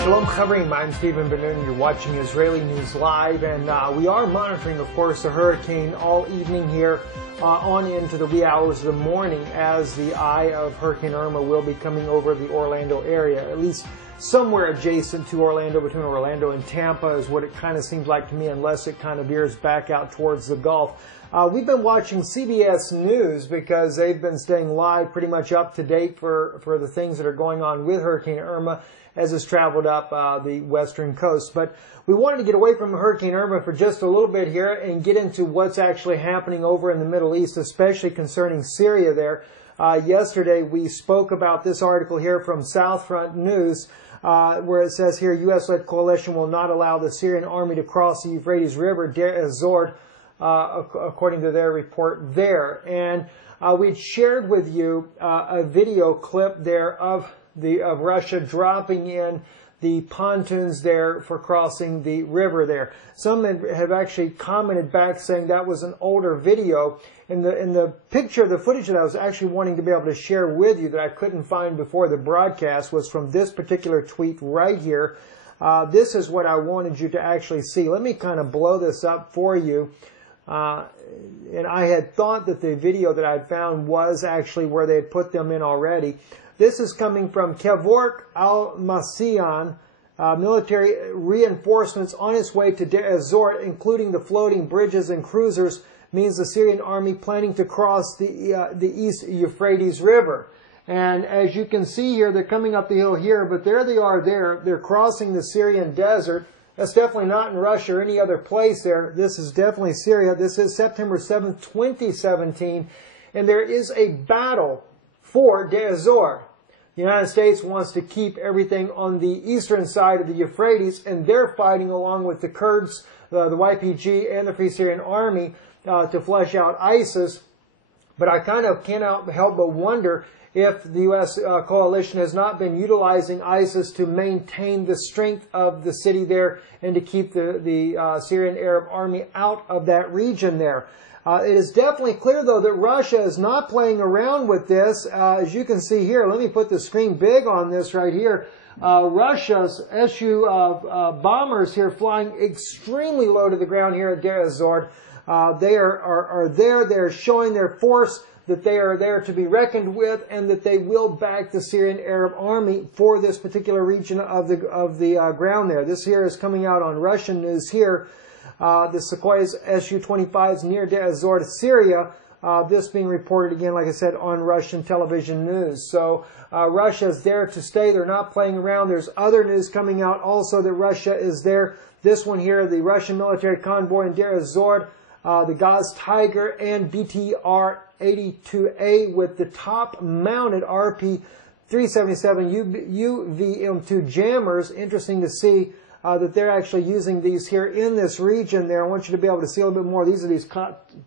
Shalom Chavrim, I'm Stephen Ben-Nun. You're watching Israeli News Live, and we are monitoring, of course, the hurricane all evening here on into the wee hours of the morning, as the eye of Hurricane Irma will be coming over the Orlando area, at least somewhere adjacent to Orlando, between Orlando and Tampa is what it kind of seems like to me, unless it kind of veers back out towards the Gulf. We've been watching CBS News because they've been staying live, pretty much up to date for the things that are going on with Hurricane Irma as it's traveled up the western coast. But we wanted to get away from Hurricane Irma for just a little bit here and get into what's actually happening over in the Middle East, especially concerning Syria there. Yesterday we spoke about this article here from Southfront News, where it says here, U.S.-led coalition will not allow the Syrian army to cross the Euphrates River, Deir ez-Zor, according to their report there. And we'd shared with you a video clip there of Russia dropping in the pontoons there for crossing the river there. Some have actually commented back saying that was an older video. In the picture, the footage that I was actually wanting to be able to share with you that I couldn't find before the broadcast was from this particular tweet right here. This is what I wanted you to actually see. Let me kind of blow this up for you. And I had thought that the video that I'd found was actually where they had put them in already. This is coming from Kevork al-Masiyan, military reinforcements on its way to Deir ez-Zor, including the floating bridges and cruisers, means the Syrian army planning to cross the East Euphrates River. And as you can see here, they're coming up the hill here, but there they are there. They're crossing the Syrian desert. That's definitely not in Russia or any other place there. This is definitely Syria. This is September 7th, 2017, and there is a battle for Deir ez-Zor. The United States wants to keep everything on the eastern side of the Euphrates, and they're fighting along with the Kurds, the YPG, and the Free Syrian Army to flush out ISIS. But I kind of cannot help but wonder if the U.S. coalition has not been utilizing ISIS to maintain the strength of the city there and to keep the Syrian Arab Army out of that region there. It is definitely clear, though, that Russia is not playing around with this. As you can see here, let me put the screen big on this right here. Russia's Su bombers here flying extremely low to the ground here at Deir ez-Zor. They are there. They're showing their force, that they are there to be reckoned with, and that they will back the Syrian Arab Army for this particular region of the ground there. This here is coming out on Russian news here. The Sukhoi Su-25s near Deir ez-Zor, Syria. This being reported again, like I said, on Russian television news. So Russia is there to stay. They're not playing around. There's other news coming out also that Russia is there. This one here, the Russian military convoy in Deir ez-Zor, the Gaz Tiger and BTR-82A with the top-mounted RP-377 UVM2 jammers. Interesting to see that they're actually using these here in this region there. I want you to be able to see a little bit more. These are these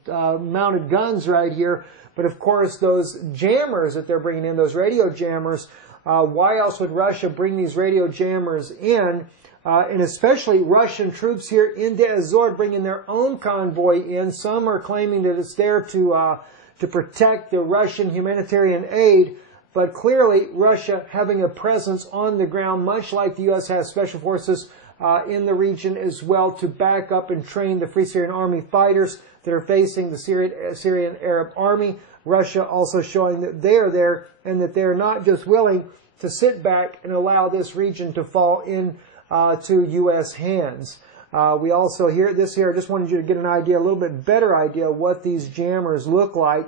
mounted guns right here. But of course, those jammers that they're bringing in, those radio jammers, why else would Russia bring these radio jammers in? And especially Russian troops here in Deir ez-Zor bringing their own convoy in. Some are claiming that it's there to protect the Russian humanitarian aid. But clearly, Russia having a presence on the ground, much like the U.S. has special forces in the region as well, to back up and train the Free Syrian Army fighters that are facing the Syrian Arab Army. Russia also showing that they are there and that they're not just willing to sit back and allow this region to fall in to U.S. hands. We also hear this here. I just wanted you to get an idea, a little bit better idea of what these jammers look like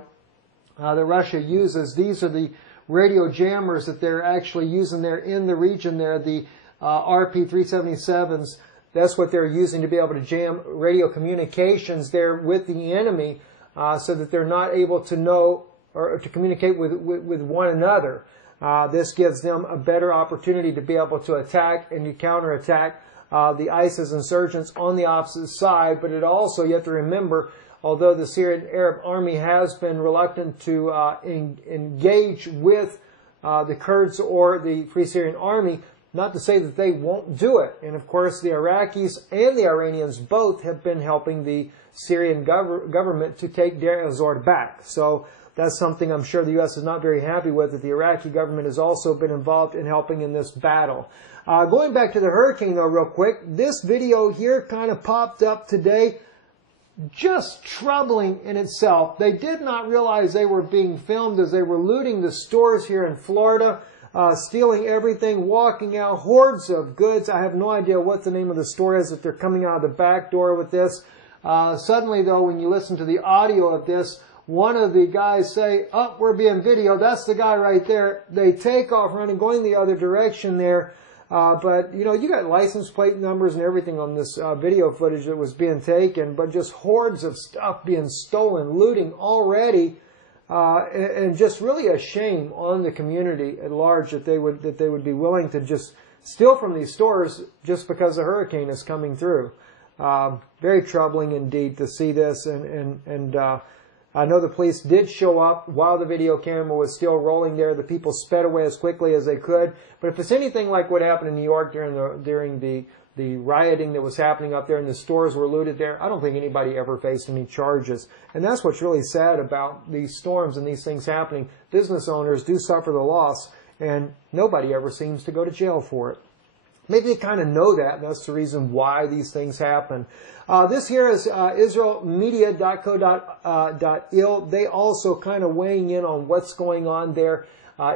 that Russia uses. These are the radio jammers that they're actually using there in the region there, the RP-377s. That's what they're using to be able to jam radio communications there with the enemy so that they're not able to know or to communicate with one another. This gives them a better opportunity to be able to attack and to counterattack the ISIS insurgents on the opposite side. But it also, you have to remember, although the Syrian Arab army has been reluctant to engage with the Kurds or the Free Syrian Army, not to say that they won't do it. And of course, the Iraqis and the Iranians both have been helping the Syrian government to take Deir ez-Zor back. So that's something I'm sure the U.S. is not very happy with, that the Iraqi government has also been involved in helping in this battle. Going back to the hurricane, though, real quick, this video here kind of popped up today. Just troubling in itself. They did not realize they were being filmed as they were looting the stores here in Florida, stealing everything, walking out, hordes of goods. I have no idea what the name of the store is, if they're coming out of the back door with this. Suddenly, though, when you listen to the audio of this, one of the guys say, "Oh, we're being videoed. That's the guy right there." They take off running, going the other direction there. But, you know, you got license plate numbers and everything on this video footage that was being taken, but just hordes of stuff being stolen, looting already, and just really a shame on the community at large that they would be willing to just steal from these stores just because a hurricane is coming through. Very troubling indeed to see this, and I know the police did show up while the video camera was still rolling there. The people sped away as quickly as they could. But if it's anything like what happened in New York during the rioting that was happening up there and the stores were looted there, I don't think anybody ever faced any charges. And that's what's really sad about these storms and these things happening. Business owners do suffer the loss, and nobody ever seems to go to jail for it. Maybe they kind of know that, and that's the reason why these things happen. This here is israelmedia.co.il. They also kind of weighing in on what's going on there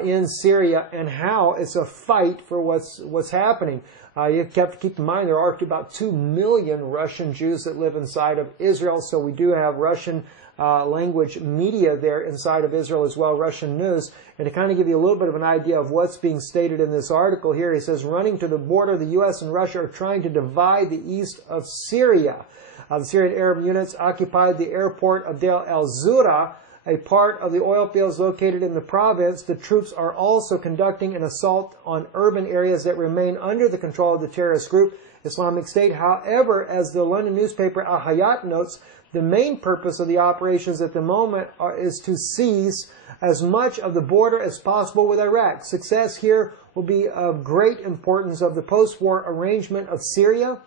in Syria and how it's a fight for what's happening. You have to keep in mind there are about 2 million Russian Jews that live inside of Israel, so we do have Russian language media there inside of Israel as well, Russian news. And to kind of give you a little bit of an idea of what's being stated in this article here, he says, running to the border, the U.S. and Russia are trying to divide the east of Syria. The Syrian Arab units occupied the airport of Deir el-Zura, a part of the oil fields located in the province. The troops are also conducting an assault on urban areas that remain under the control of the terrorist group, Islamic State. However, as the London newspaper Al-Hayat notes, the main purpose of the operations at the moment is to seize as much of the border as possible with Iraq. Success here will be of great importance of the post-war arrangement of Syria.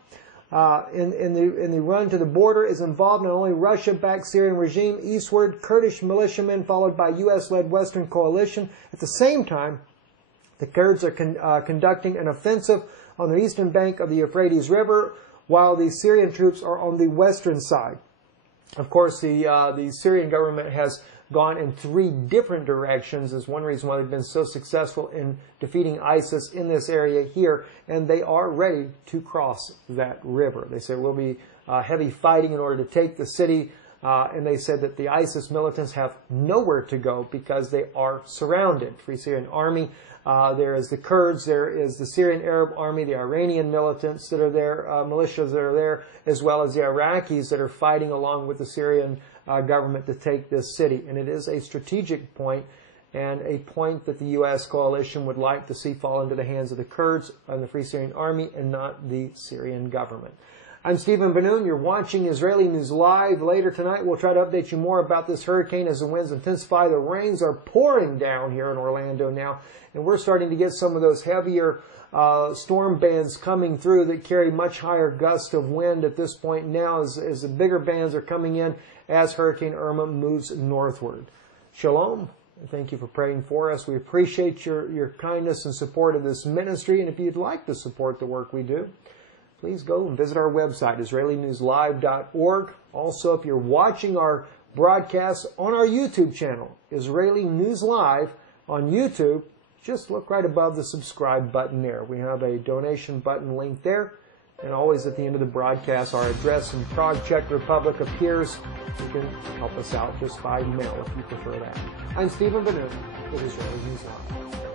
In the run to the border is involved not only Russia-backed Syrian regime, eastward Kurdish militiamen followed by U.S.-led Western coalition. At the same time, the Kurds are conducting an offensive on the eastern bank of the Euphrates River, while the Syrian troops are on the western side. Of course, the Syrian government has gone in 3 different directions. Is one reason why they've been so successful in defeating ISIS in this area here, and they are ready to cross that river. They say will be heavy fighting in order to take the city, and they said that the ISIS militants have nowhere to go because they are surrounded. Free Syrian Army, there is the Kurds, there is the Syrian Arab Army, the Iranian militants that are there, militias that are there, as well as the Iraqis that are fighting along with the Syrian government to take this city. And it is a strategic point, and a point that the U.S. coalition would like to see fall into the hands of the Kurds and the Free Syrian Army and not the Syrian government. I'm Stephen Benoon. You're watching Israeli News Live. Later tonight, we'll try to update you more about this hurricane as the winds intensify. The rains are pouring down here in Orlando now, and we're starting to get some of those heavier storm bands coming through that carry much higher gusts of wind at this point now as the bigger bands are coming in as Hurricane Irma moves northward. Shalom. Thank you for praying for us. We appreciate your kindness and support of this ministry. And if you'd like to support the work we do, please go and visit our website, IsraeliNewsLive.org. Also, if you're watching our broadcasts on our YouTube channel, Israeli News Live on YouTube, just look right above the subscribe button there. We have a donation button link there. And always at the end of the broadcast, our address in Prague, Czech Republic appears. You can help us out just by mail if you prefer that. I'm Stephen Benoon with Israeli News Live.